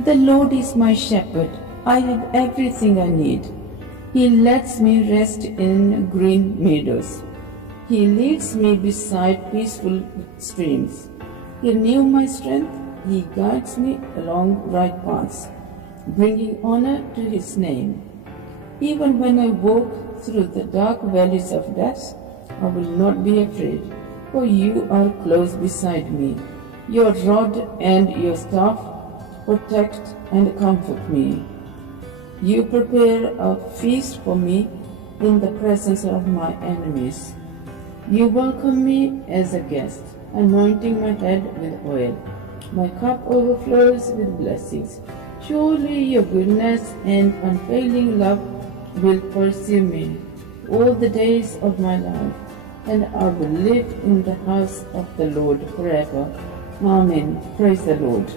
The Lord is my shepherd. I have everything I need. He lets me rest in green meadows. He leads me beside peaceful streams. He renews my strength. He guides me along right paths, bringing honor to His name. Even when I walk through the dark valleys of death, I will not be afraid, for you are close beside me. Your rod and your staff protect and comfort me. You prepare a feast for me in the presence of my enemies. You welcome me as a guest, anointing my head with oil. My cup overflows with blessings. Surely your goodness and unfailing love will pursue me all the days of my life, and I will live in the house of the Lord forever. Amen. Praise the Lord.